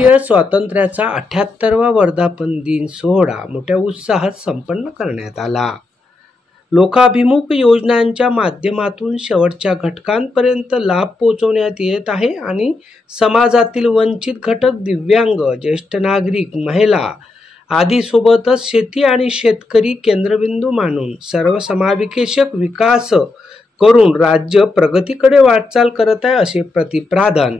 भारतीय स्वातंत्र्याचा 78वा वर्धापन दिन सोहळा मोठ्या उत्साहात संपन्न करण्यात आला। लोकाभिमुख योजनांच्या माध्यमातून शेवटच्या घटकांपर्यंत लाभ पोहोचवण्यात येत आहे आणि समाजातील वंचित घटक, दिव्यांग, ज्येष्ठ नागरिक, महिला आदी सोबतच शेती आणि शेतकरी केंद्रबिंदू मानून सर्वसमावेशक विकास करून राज्य प्रगतीकडे वाटचाल करत आहे, असे प्रतिपादन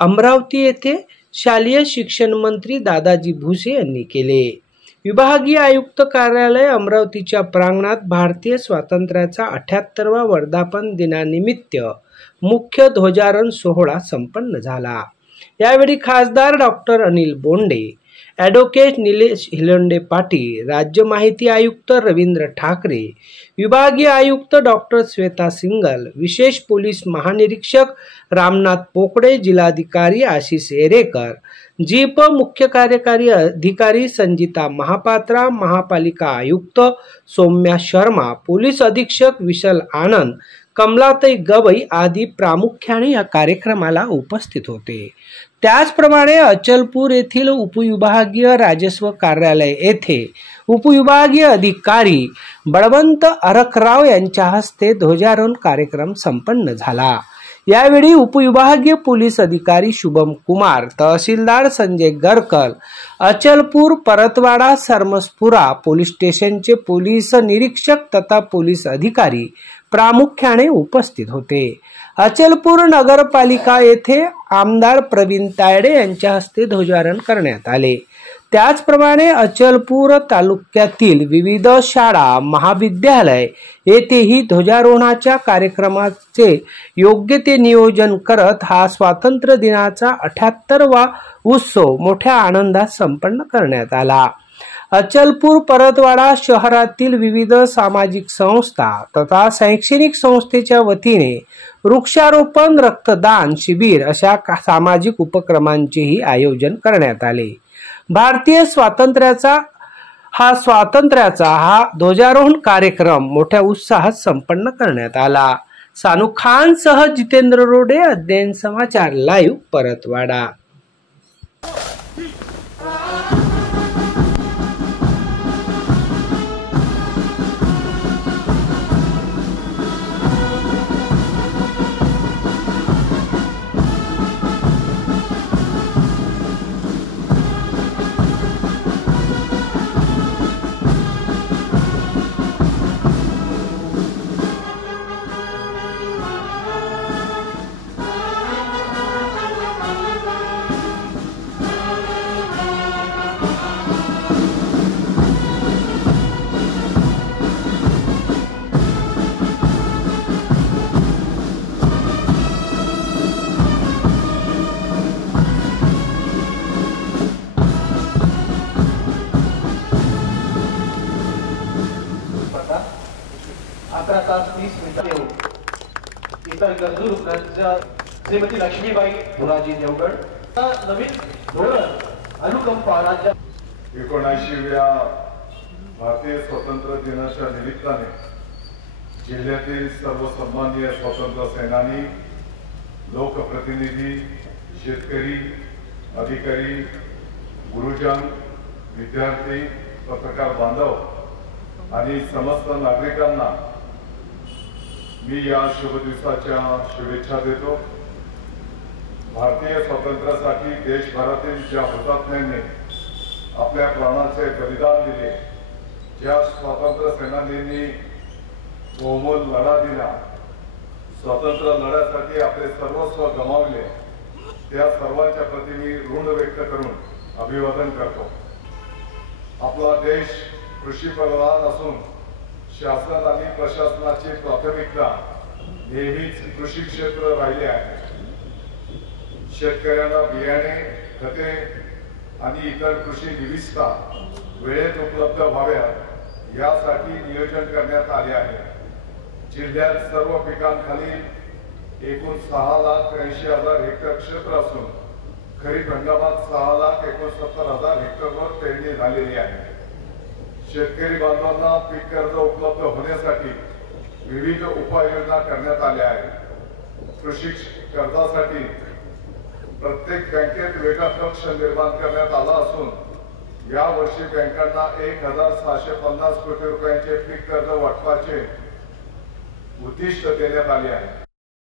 अमरावती येथे शालेय शिक्षण मंत्री दादाजी भुसे यांनी केले। विभागीय आयुक्त कार्यालय अमरावतीच्या प्रांगणात भारतीय स्वातंत्र्याचा 78वा वर्धापन दिनानिमित्त मुख्य ध्वजारोहण सोहळा संपन्न झाला। यावेळी खासदार डॉक्टर अनिल बोंडे, ॲडव्होकेट निलेश हिलोंडे पाटील, राज्य माहिती आयुक्त रवींद्र ठाकरे, विभागीय आयुक्त डॉक्टर श्वेता सिंगल, विशेष पोलीस महानिरीक्षक रामनाथ पोकड़े, जिल्हाधिकारी आशिष एरेकर, जीप मुख्य कार्यकारी अधिकारी संजीता महापात्रा, महापालिका आयुक्त सौम्या शर्मा, पोलीस अधीक्षक विशाल आनंद, कमलाताई गवई आदी प्रामुख्याने या कार्यक्रमाला उपस्थित होते। त्याचप्रमाणे अचलपूर येथील उपविभागीय राजस्व कार्यालय येथे उपविभागीय अधिकारी बळवंत अरखराव यांच्या हस्ते ध्वजारोहण कार्यक्रम संपन्न झाला। यावेळी उपविभागीय पोलीस अधिकारी शुभम कुमार, तहसीलदार संजय गरकल, अचलपूर, परतवाडा, सरमसपुरा पोलीस स्टेशनचे पोलीस निरीक्षक तथा पोलीस अधिकारी प्रामुख्याने उपस्थित होते। अचलपूर नगरपालिका येथे आमदार प्रवीण तायडे यांच्या हस्ते ध्वजारोहण करण्यात आले। त्याचप्रमाणे अचलपूर तालुक्यातील विविध शाळा, महाविद्यालय येथेही ध्वजारोहणाच्या कार्यक्रमाचे योग्य ते नियोजन करत हा स्वातंत्र्य दिनाचा 78वा उत्सव मोठ्या आनंदात संपन्न करण्यात आला। अचलपूर परतवाडा शहरातील विविध सामाजिक संस्था तथा शैक्षणिक संस्थेच्या वतीने वृक्षारोपण, रक्तदान शिबिर अशा सामाजिक उपक्रमांचेही आयोजन करण्यात आले। भारतीय स्वातंत्र्याचा हा ध्वजारोहण कार्यक्रम मोठ्या उत्साहात संपन्न करण्यात आला। सानू खान सह जितेंद्र रोडे, अध्ययन समाचार लाईव्ह, परतवाडा। इतर गरजू रुग्णांच्या श्रीमती लक्ष्मीबाई बुराजी देवगड नवीन धोरण अनुकंपा राज्य 79व्या भारतीय स्वातंत्र्य दिनाच्या निमित्ताने जिल्ह्यातील सर्व सन्माननीय स्वातंत्र्य सेनानी, लोकप्रतिनिधी, शेतकरी, अधिकारी, गुरुजन, विद्यार्थी, पत्रकार बांधव आणि समस्त नागरिकांना मी या शुभ दिवसाच्या शुभेच्छा देतो। भारतीय स्वातंत्र्यासाठी देशभरातील ज्या हुतात्म्यांनी आपल्या प्राणाचे बलिदान दिले, ज्या स्वातंत्र्य सेनानींनी बहुमोल लढा दिला, स्वातंत्र्य लढ्यासाठी आपले सर्वस्व गमावले, त्या सर्वांच्या प्रती मी ऋण व्यक्त करून अभिवादन करतो। आपला देश कृषीप्रधान असून शासन आणि प्रशासनाची प्राथमिकता नेहमीच कृषी क्षेत्र राहिले आहे। शेतकऱ्यांना बियाणे, खते आणि इतर कृषी निविष्ठा वेळेत उपलब्ध व्हाव्यात यासाठी नियोजन करण्यात आले आहे। जिल्ह्यात सर्व पिकांखाली एकूण 6,80,000 हेक्टर क्षेत्र असून खरीप हंगामात 6,69,000 हेक्टरवर पेरणी झालेली आहे। शेतकरी बांधवांना पीक कर्ज उपलब्ध होण्यासाठी विविध उपाययोजना करण्यात आल्या आहेत। कृषी कर्जासाठी प्रत्येक बँकेत वेगळा कक्ष निर्माण करण्यात आला असून या वर्षी बँकांना 1,650 कोटी रुपयांचे पीक कर्ज वाटपाचे उद्दिष्ट देण्यात आले आहे.